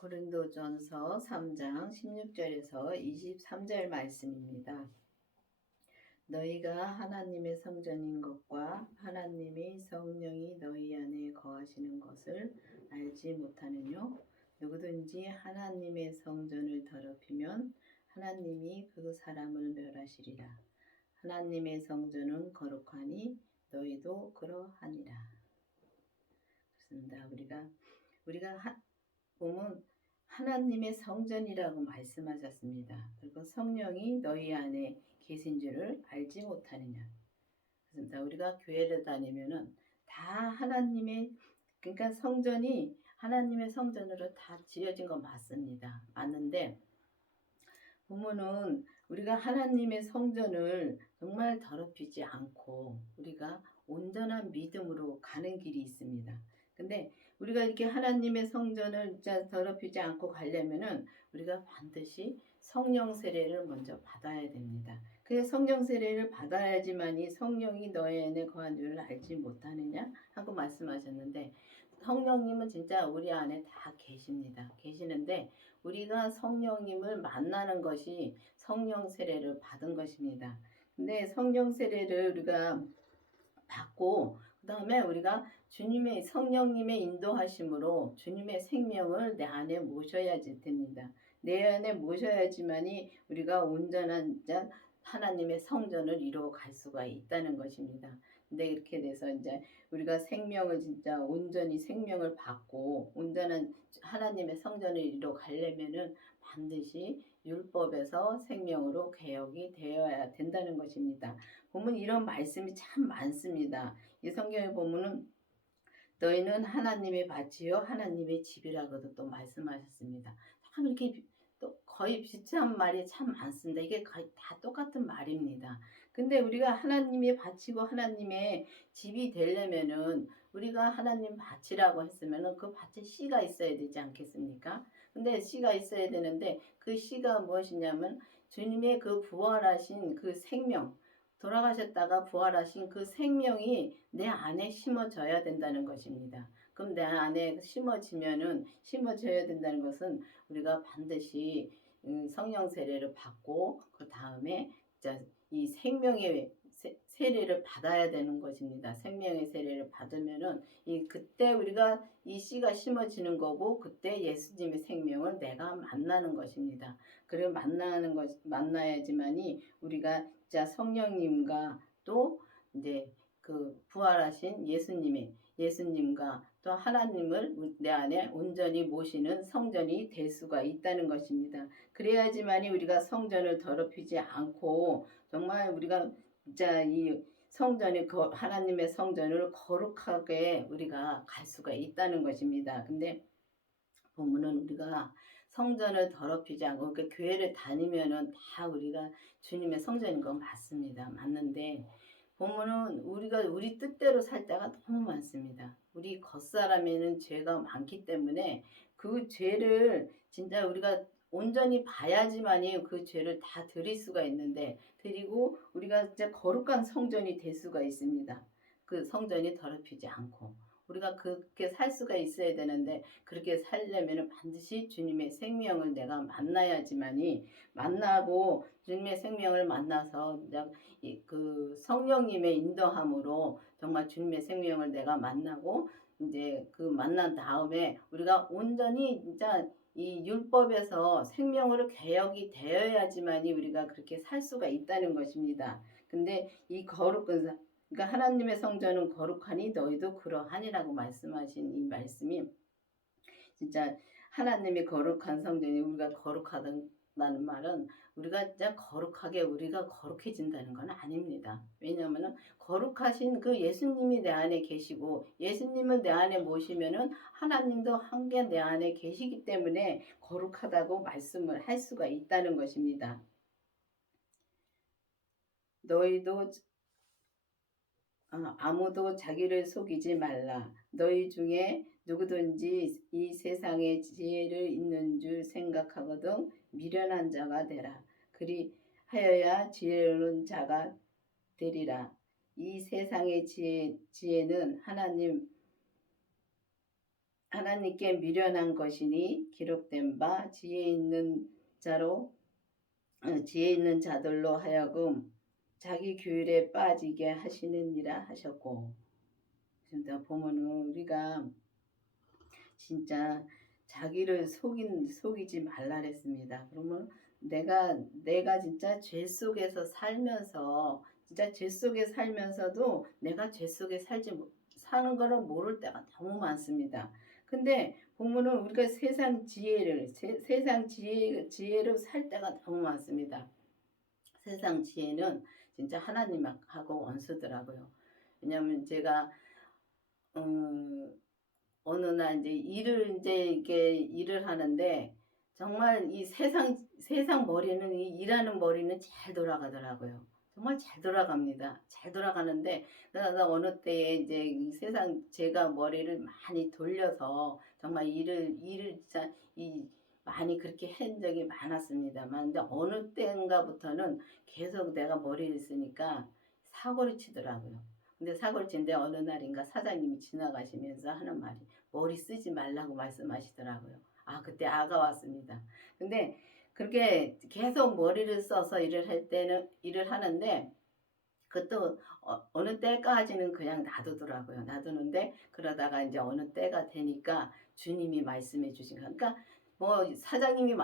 고린도전서 3장 16절에서 23절 말씀입니다. 너희가 하나님의 성전인 것과 하나님의 성령이 너희 안에 거하시는 것을 알지 못하느뇨? 누구든지 하나님의 성전을 더럽히면 하나님이 그 사람을 멸하시리라. 하나님의 성전은 거룩하니 너희도 그러하니라. 그렇습니다. 우리가 보면 하나님의 성전이라고 말씀하셨습니다. 그리고 성령이 너희 안에 계신 줄을 알지 못하느냐. 그렇습니다. 우리가 교회를 다니면은 다 그러니까 성전이 하나님의 성전으로 다 지어진 거 맞습니다. 맞는데 보면은 우리가 하나님의 성전을 정말 더럽히지 않고 우리가 온전한 믿음으로 가는 길이 있습니다. 근데 우리가 이렇게 하나님의 성전을 진짜 더럽히지 않고 가려면은 우리가 반드시 성령 세례를 먼저 받아야 됩니다. 그 성령 세례를 받아야지만이 성령이 너희 안에 거한 줄을 알지 못하느냐 하고 말씀하셨는데, 성령님은 진짜 우리 안에 다 계십니다. 계시는데 우리가 성령님을 만나는 것이 성령 세례를 받은 것입니다. 근데 성령 세례를 우리가 받고 그 다음에 우리가 주님의 성령님의 인도하심으로 주님의 생명을 내 안에 모셔야지 됩니다. 내 안에 모셔야지만이 우리가 온전한 하나님의 성전을 이루어 갈 수가 있다는 것입니다. 근데 이렇게 돼서 이제 우리가 생명을 진짜 온전히 생명을 받고 온전한 하나님의 성전을 이루어 가려면은 반드시 율법에서 생명으로 개혁이 되어야 된다는 것입니다. 보면 이런 말씀이 참 많습니다. 이 성경에 보면은 너희는 하나님의 밭이요 하나님의 집이라고도 또 말씀하셨습니다. 참 이렇게 또 거의 비슷한 말이 참 많습니다. 이게 거의 다 똑같은 말입니다. 근데 우리가 하나님의 밭이고 하나님의 집이 되려면은 우리가 하나님 밭이라고 했으면은 그 밭에 씨가 있어야 되지 않겠습니까? 근데 씨가 있어야 되는데 그 씨가 무엇이냐면 주님의 그 부활하신 그 생명, 돌아가셨다가 부활하신 그 생명이 내 안에 심어져야 된다는 것입니다. 그럼 내 안에 심어져야 된다는 것은 우리가 반드시 성령 세례를 받고 그 다음에 이 생명의 세례를 받아야 되는 것입니다. 생명의 세례를 받으면은 그때 우리가 이 씨가 심어지는 거고 그때 예수님의 생명을 내가 만나는 것입니다. 그리고 만나야지만이 우리가 진짜 성령님과 또 이제 그 부활하신 예수님과 또 하나님을 내 안에 온전히 모시는 성전이 될 수가 있다는 것입니다. 그래야지만이 우리가 성전을 더럽히지 않고 정말 우리가 진짜 이 하나님의 성전을 거룩하게 우리가 갈 수가 있다는 것입니다. 근데 보면은 우리가 성전을 더럽히지 않고 그 교회를 다니면은 다 우리가 주님의 성전인 건 맞습니다. 맞는데 보면은 우리가 우리 뜻대로 살 때가 너무 많습니다. 우리 겉사람에는 죄가 많기 때문에 그 죄를 진짜 우리가 온전히 봐야지만이 그 죄를 다 드릴 수가 있는데, 드리고 우리가 진짜 거룩한 성전이 될 수가 있습니다. 그 성전이 더럽히지 않고 우리가 그렇게 살 수가 있어야 되는데, 그렇게 살려면 반드시 주님의 생명을 내가 만나고 주님의 생명을 만나서 그 성령님의 인도함으로 정말 주님의 생명을 내가 만나고 이제 그 만난 다음에 우리가 온전히 진짜 이 율법에서 생명으로 개혁이 되어야지만이 우리가 그렇게 살 수가 있다는 것입니다. 근데 이 그러니까 하나님의 성전은 거룩하니 너희도 그러하니라고 말씀하신 이 말씀이 진짜 하나님이 거룩한 성전이 우리가 거룩하다는 말은 우리가 진짜 우리가 거룩해진다는 건 아닙니다. 왜냐하면 거룩하신 그 예수님이 내 안에 계시고 예수님을 내 안에 모시면은 하나님도 함께 내 안에 계시기 때문에 거룩하다고 말씀을 할 수가 있다는 것입니다. 너희도 아무도 자기를 속이지 말라. 너희 중에 누구든지 이 세상의 지혜를 있는 줄 생각하거든 미련한 자가 되라. 그리하여야 지혜로운 자가 되리라. 이 세상의 지혜는 하나님께 미련한 것이니 기록된 바 지혜 있는 자들로 하여금 자기 규율에 빠지게 하시느니라 하셨고. 진짜 보면은 우리가 진짜 자기를 속이지 말라 그랬습니다. 그러면 내가 진짜 죄 속에서 살면서 진짜 죄 속에 살면서도 내가 죄 속에 사는 거를 모를 때가 너무 많습니다. 근데 보면은 우리가 세상 지혜로 살 때가 너무 많습니다. 세상 지혜는 진짜 하나님하고 원수더라고요. 왜냐하면 제가 어느 날 이제 일을 하는데 정말 이 세상 머리는 이 일하는 머리는 잘 돌아가더라고요. 정말 잘 돌아갑니다. 잘 돌아가는데 내가 어느 때에 이제 이 세상 제가 머리를 많이 돌려서 정말 일을 진짜 많이 그렇게 한 적이 많았습니다만 근데 어느 때인가부터는 계속 내가 머리를 쓰니까 사고를 치더라고요. 근데 사고를 치는데 어느 날인가 사장님이 지나가시면서 하는 말이 머리 쓰지 말라고 말씀하시더라고요. 아, 그때 아가 왔습니다. 근데 그렇게 계속 머리를 써서 일을 하는데 그것도 어느 때까지는 그냥 놔두더라고요. 놔두는데 그러다가 이제 어느 때가 되니까 주님이 말씀해 주신 거. 그러니까 뭐 사장님이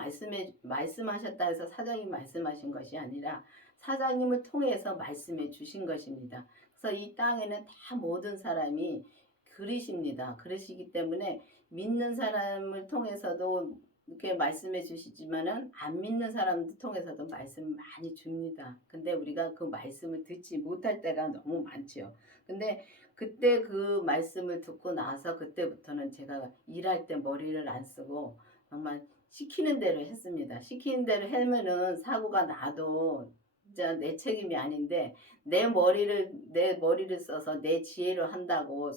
말씀하셨다 해서 사장님이 말씀하신 것이 아니라 사장님을 통해서 말씀해 주신 것입니다. 그래서 이 땅에는 다 모든 사람이 그러십니다. 그러시기 때문에 믿는 사람을 통해서도 이렇게 말씀해 주시지만은 안 믿는 사람들 통해서도 말씀을 많이 줍니다. 근데 우리가 그 말씀을 듣지 못할 때가 너무 많지요. 근데 그때 그 말씀을 듣고 나서 그때부터는 제가 일할 때 머리를 안 쓰고 정말 시키는 대로 했습니다. 시키는 대로 하면은 사고가 나도 진짜 내 책임이 아닌데 내 머리를 써서 내 지혜로 한다고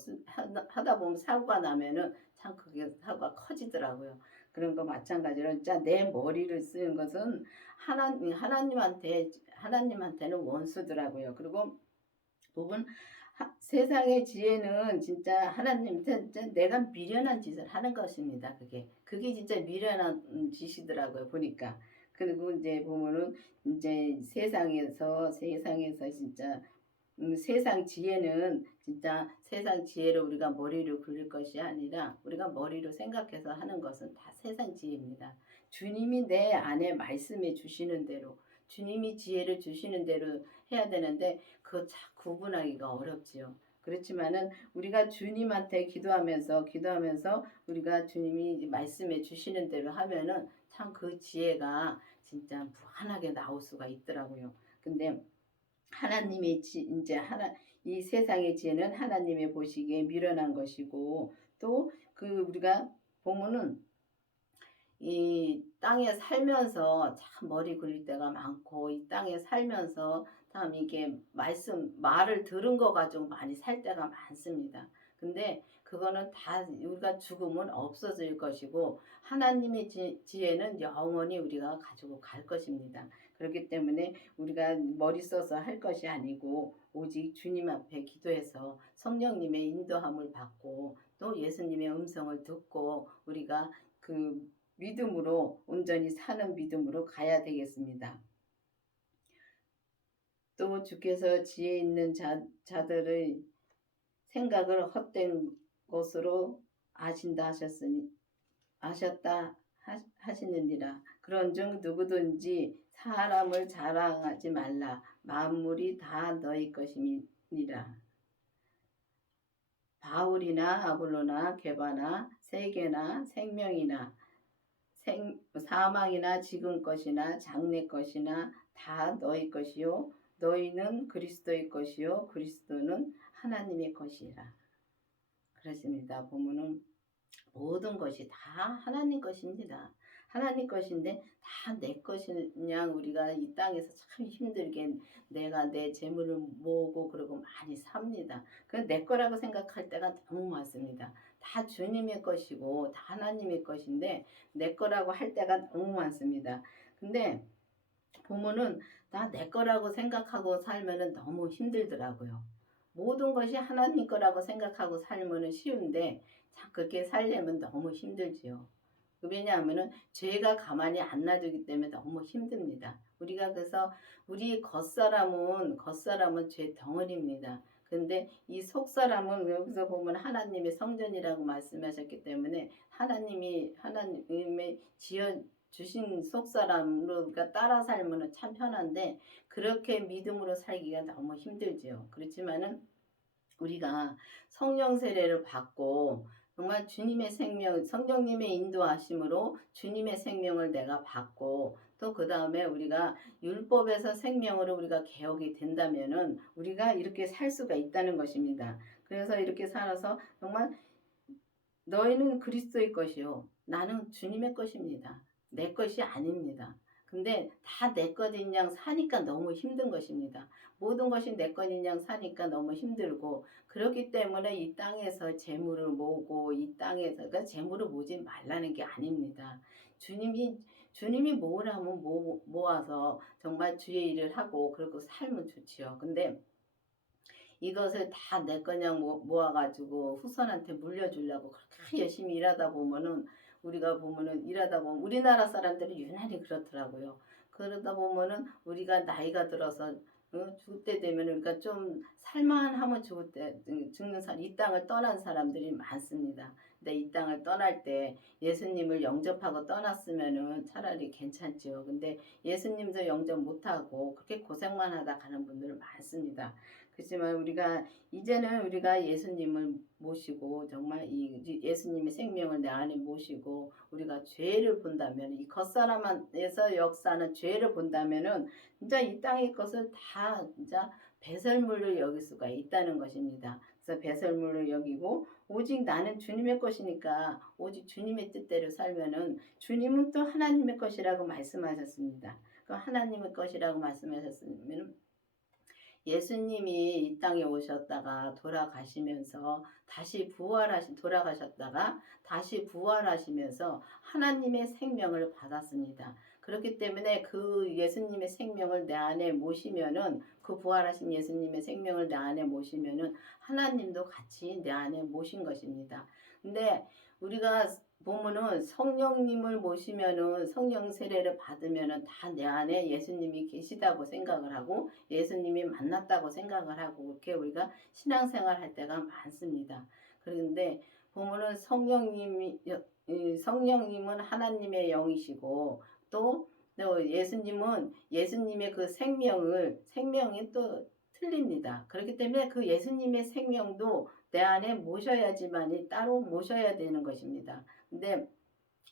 하다 보면 사고가 나면은 참 그게 사고가 커지더라고요. 그런 거 마찬가지로 진짜 내 머리를 쓰는 것은 하나님한테는 원수더라고요. 그리고 부분 세상의 지혜는 진짜 하나님한테 내가 미련한 짓을 하는 것입니다. 그게 진짜 미련한 짓이더라고요. 보니까. 그리고 이제 보면은 이제 세상에서 진짜 세상 지혜는 진짜 세상 지혜로 우리가 머리를 굴릴 것이 아니라 우리가 머리로 생각해서 하는 것은 다 세상 지혜입니다. 주님이 내 안에 말씀해 주시는 대로 주님이 지혜를 주시는 대로 해야 되는데 그거 참 구분하기가 어렵지요. 그렇지만은 우리가 주님한테 기도하면서 우리가 주님이 말씀해 주시는 대로 하면은 참 그 지혜가 진짜 무한하게 나올 수가 있더라고요. 근데 이 세상의 지혜는 하나님의 보시기에 미련한 것이고 또 그 우리가 보면은 이 땅에 살면서 참 머리 굴릴 때가 많고 이 땅에 살면서 참 이게 말을 들은 거 가지고 많이 살 때가 많습니다. 근데 그거는 다 우리가 죽으면 없어질 것이고 하나님의 지혜는 영원히 우리가 가지고 갈 것입니다. 그렇기 때문에 우리가 머리 써서 할 것이 아니고 오직 주님 앞에 기도해서 성령님의 인도함을 받고 또 예수님의 음성을 듣고 우리가 그 믿음으로 온전히 사는 믿음으로 가야 되겠습니다. 또 주께서 지혜 있는 자들의 생각을 헛된 것으로 아셨다 하시느니라. 그런즉 누구든지 사람을 자랑하지 말라. 만물이 다 너희 것임이니라. 바울이나 아볼로나 게바나 세계나 생명이나 사망이나 지금 것이나 장래 것이나 다 너희 것이요 너희는 그리스도의 것이요 그리스도는 하나님의 것이라. 그렇습니다. 보면은 모든 것이 다 하나님 것입니다. 하나님 것인데 다 내 것이냐 우리가 이 땅에서 참 힘들게 내가 내 재물을 모으고 그러고 많이 삽니다. 그 내 거라고 생각할 때가 너무 많습니다. 다 주님의 것이고 다 하나님의 것인데 내 거라고 할 때가 너무 많습니다. 근데 보면은 다 내 거라고 생각하고 살면은 너무 힘들더라고요. 모든 것이 하나님 거라고 생각하고 살면은 쉬운데 그렇게 살려면 너무 힘들지요. 왜냐하면은 죄가 가만히 안 놔두기 때문에 너무 힘듭니다. 우리가 그래서 우리 겉사람은 죄 덩어리입니다. 근데 이 속사람은 여기서 보면 하나님의 성전이라고 말씀하셨기 때문에 하나님의 지어 주신 속사람으로 그러니까 따라 살면 참 편한데 그렇게 믿음으로 살기가 너무 힘들지요. 그렇지만은 우리가 성령 세례를 받고 정말 주님의 생명, 성령님의 인도하심으로 주님의 생명을 내가 받고 또 그 다음에 우리가 율법에서 생명으로 우리가 개혁이 된다면은 우리가 이렇게 살 수가 있다는 것입니다. 그래서 이렇게 살아서 정말 너희는 그리스도의 것이요. 나는 주님의 것입니다. 내 것이 아닙니다. 근데 다 내 것인 양 사니까 너무 힘든 것입니다. 모든 것이 내 것인 양 사니까 너무 힘들고 그렇기 때문에 이 땅에서 재물을 모으고 이 땅에서 그러니까 재물을 모지 말라는 게 아닙니다. 주님이 모으라면 모아서 정말 주의 일을 하고 그리고 살면 좋지요. 근데 이것을 다 내 거냥 모아가지고 후손한테 물려주려고 그렇게 열심히 일하다 보면은 우리가 보면은 일하다 보면 우리나라 사람들이 유난히 그렇더라고요. 그러다 보면은 우리가 나이가 들어서 죽을 때 되면 우리가 좀 살만하면 죽을 때 죽는 사람 이 땅을 떠난 사람들이 많습니다. 근데 이 땅을 떠날 때 예수님을 영접하고 떠났으면은 차라리 괜찮지요. 근데 예수님도 영접 못하고 그렇게 고생만 하다 가는 분들 많습니다. 그렇지만 이제는 우리가 예수님을 모시고 정말 이 예수님의 생명을 내 안에 모시고 우리가 죄를 본다면 이 겉사람에서 역사하는 죄를 본다면은 진짜 이 땅의 것을 다 진짜 배설물로 여길 수가 있다는 것입니다. 그래서 배설물로 여기고 오직 나는 주님의 것이니까 오직 주님의 뜻대로 살면은 주님은 또 하나님의 것이라고 말씀하셨습니다. 그 하나님의 것이라고 말씀하셨으면 예수님이 이 땅에 오셨다가 돌아가시면서 돌아가셨다가 다시 부활하시면서 하나님의 생명을 받았습니다. 그렇기 때문에 그 예수님의 생명을 내 안에 모시면은 그 부활하신 예수님의 생명을 내 안에 모시면은 하나님도 같이 내 안에 모신 것입니다. 근데 우리가 보면은 성령님을 모시면은 성령 세례를 받으면은 다 내 안에 예수님이 계시다고 생각을 하고 예수님이 만났다고 생각을 하고 그렇게 우리가 신앙생활 할 때가 많습니다. 그런데 보면은 성령님은 하나님의 영이시고 또 예수님은 예수님의 그 생명이 또 틀립니다. 그렇기 때문에 그 예수님의 생명도 내 안에 모셔야지만이 따로 모셔야 되는 것입니다. 근데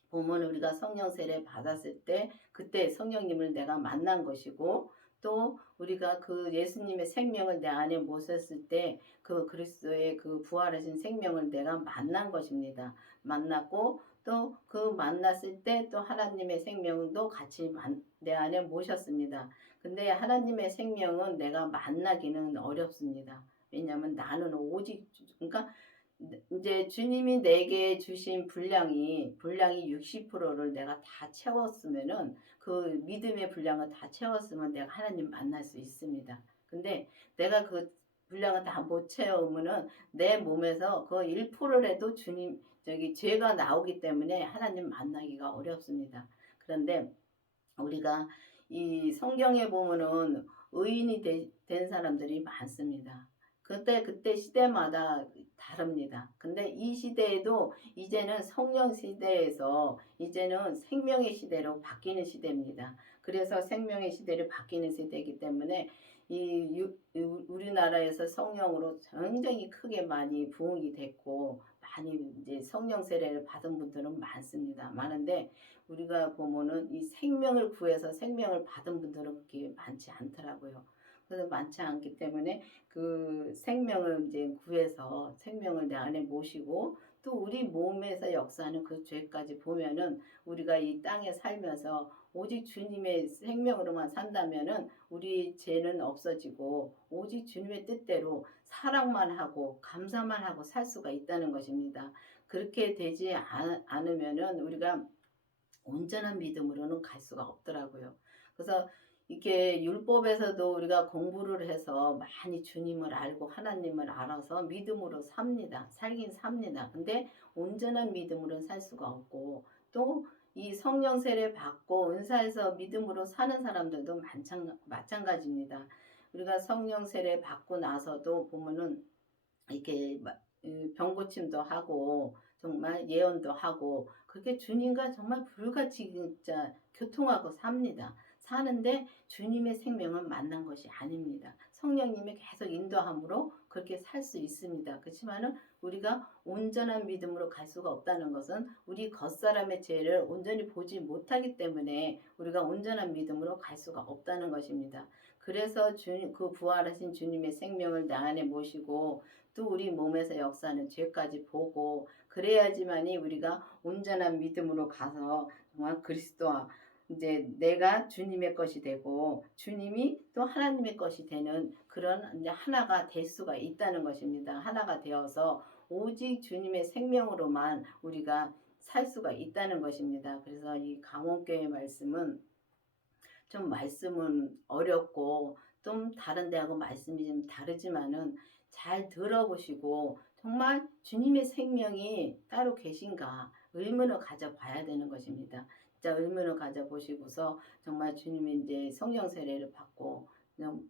보면 우리가 성령 세례 받았을 때 그때 성령님을 내가 만난 것이고 또 우리가 그 예수님의 생명을 내 안에 모셨을 때 그 그리스도의 그 부활하신 생명을 내가 만난 것입니다. 만났고 또 그 만났을 때 또 하나님의 생명도 같이 내 안에 모셨습니다. 근데 하나님의 생명은 내가 만나기는 어렵습니다. 왜냐하면 나는 오직 그러니까 이제 주님이 내게 주신 분량이 60%를 내가 다 채웠으면은 그 믿음의 분량을 다 채웠으면 내가 하나님 만날 수 있습니다. 근데 내가 그 분량을 다 못 채우면은 내 몸에서 그 1%라도 죄가 나오기 때문에 하나님 만나기가 어렵습니다. 그런데 우리가 이 성경에 보면은 의인이 된 사람들이 많습니다. 그때 시대마다 다릅니다. 근데 이 시대에도 이제는 성령 시대에서 이제는 생명의 시대로 바뀌는 시대입니다. 그래서 생명의 시대를 바뀌는 시대이기 때문에 우리나라에서 성령으로 굉장히 크게 많이 부흥이 됐고 많이 이제 성령 세례를 받은 분들은 많은데 우리가 보면은 이 생명을 구해서 생명을 받은 분들은 그렇게 많지 않더라고요. 그래서 많지 않기 때문에 그 생명을 이제 구해서 생명을 내 안에 모시고 또 우리 몸에서 역사하는 그 죄까지 보면은 우리가 이 땅에 살면서 오직 주님의 생명으로만 산다면은 우리 죄는 없어지고 오직 주님의 뜻대로 사랑만 하고 감사만 하고 살 수가 있다는 것입니다. 그렇게 되지 않으면은 우리가 온전한 믿음으로는 갈 수가 없더라고요. 그래서 이렇게 율법에서도 우리가 공부를 해서 많이 주님을 알고 하나님을 알아서 믿음으로 삽니다. 살긴 삽니다. 근데 온전한 믿음으로는 살 수가 없고 또 이 성령 세례 받고 은사에서 믿음으로 사는 사람들도 마찬가지입니다. 우리가 성령 세례 받고 나서도 보면은 이렇게 병 고침도 하고 정말 예언도 하고 그렇게 주님과 정말 불같이 진짜 교통하고 삽니다. 사는데 주님의 생명은 만난 것이 아닙니다. 성령님이 계속 인도함으로 그렇게 살 수 있습니다. 그렇지만은 우리가 온전한 믿음으로 갈 수가 없다는 것은 우리 겉사람의 죄를 온전히 보지 못하기 때문에 우리가 온전한 믿음으로 갈 수가 없다는 것입니다. 그래서 주님, 그 부활하신 주님의 생명을 내 안에 모시고 또 우리 몸에서 역사하는 죄까지 보고 그래야지만이 우리가 온전한 믿음으로 가서 정말 그리스도와 이제 내가 주님의 것이 되고 주님이 또 하나님의 것이 되는 그런 이제 하나가 될 수가 있다는 것입니다. 하나가 되어서 오직 주님의 생명으로만 우리가 살 수가 있다는 것입니다. 그래서 이 강원교회 말씀은 좀 말씀은 어렵고 좀 다른 데하고 말씀이 좀 다르지만은 잘 들어보시고 정말 주님의 생명이 따로 계신가 의문을 가져봐야 되는 것입니다. 진짜 의문을 가져보시고서 정말 주님이 이제 성령 세례를 받고 그냥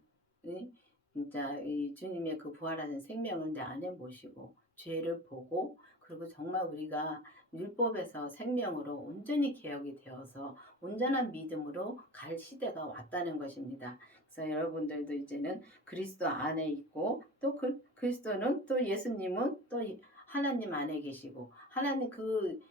진짜 이 주님의 그 부활하는 생명을 내 안에 모시고 죄를 보고 그리고 정말 우리가 율법에서 생명으로 온전히 개혁이 되어서 온전한 믿음으로 갈 시대가 왔다는 것입니다. 그래서 여러분들도 이제는 그리스도 안에 있고 또 그리스도는 또 예수님은 또 하나님 안에 계시고 하나님 그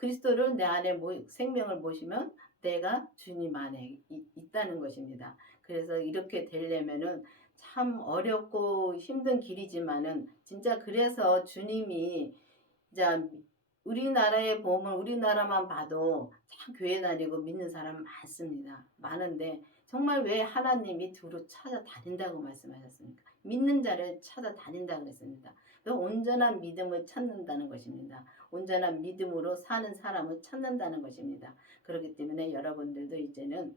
그리스도를 내 안에 생명을 모시면 내가 주님 안에 있다는 것입니다. 그래서 이렇게 되려면은 참 어렵고 힘든 길이지만은 진짜 그래서 주님이 자 우리나라에 보면 우리나라만 봐도 참 교회 다니고 믿는 사람 많습니다. 많은데 정말 왜 하나님이 두루 찾아다닌다고 말씀하셨습니까? 믿는 자를 찾아다닌다고 했습니다. 온전한 믿음을 찾는다는 것입니다. 온전한 믿음으로 사는 사람을 찾는다는 것입니다. 그렇기 때문에 여러분들도 이제는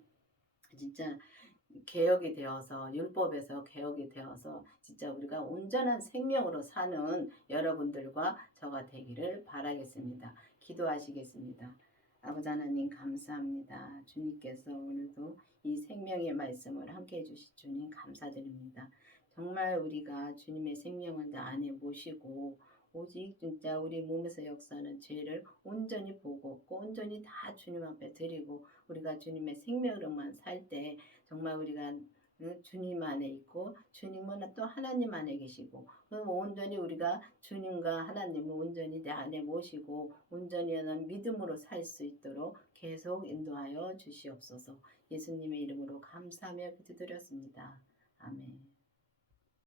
진짜 개혁이 되어서 율법에서 개혁이 되어서 진짜 우리가 온전한 생명으로 사는 여러분들과 저가 되기를 바라겠습니다. 기도하시겠습니다. 아버지 하나님 감사합니다. 주님께서 오늘도 이 생명의 말씀을 함께 해주신 주님 감사드립니다. 정말 우리가 주님의 생명을 내 안에 모시고 오직 진짜 우리 몸에서 역사하는 죄를 온전히 보고 온전히 다 주님 앞에 드리고 우리가 주님의 생명으로만 살 때 정말 우리가 주님 안에 있고 주님은 또 하나님 안에 계시고 온전히 우리가 주님과 하나님을 온전히 내 안에 모시고 온전히 믿음으로 살 수 있도록 계속 인도하여 주시옵소서. 예수님의 이름으로 감사하며 기도드렸습니다. 아멘.